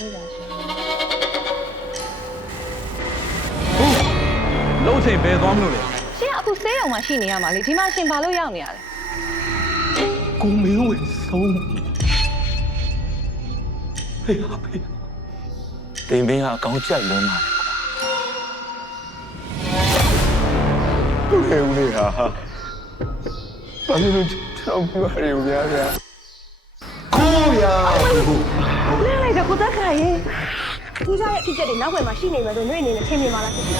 သေးတာရှင်လုံးချိန်ဘယ်သွားမလို့လဲရှင်ကအခုဆေးရုံမှာရှိနေရမှာလေဒီမှာရှင်ဘာလို့ရောက်နေရလဲကိုမင်းဝင်ဆုံးဟေးဟာဖေးတင်မင်းကအကောင်းကြိုက်လုံးပါလေကွာဦးလေးဟာဘာလို့ကျွန်တော်ပြောရည်ဗျာဗျာ က်တော့ကိုသက်ခါရေဒီစားရဲ့အဖြစ်ချက်တွေနောက်ွယ်မှာရှိနေမယ်လို့ညွှန်နေနေထင်မြင်ပါလားရှင်ကို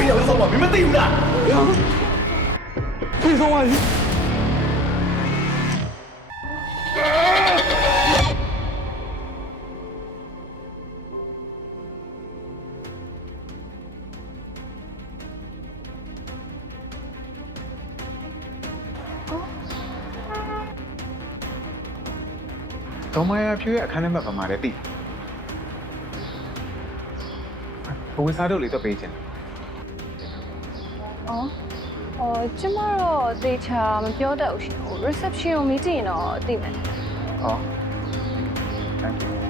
ရရောက်ဆုံးပါမင်းမသိဘူးလားပြေဆုံးပါ ဒေါ်မာယာဖြူရဲ့အခန်းထဲမှာဗမာလည်းသိဘဝစားတို့လေးတော့ပေးချင်တယ်အော်အော်ကျမတော့သေချာမပြောတတ်ဘူးရှင်ဟို reception ကိုမီးကြည့်ရင်တော့သိမယ်ဟော thank you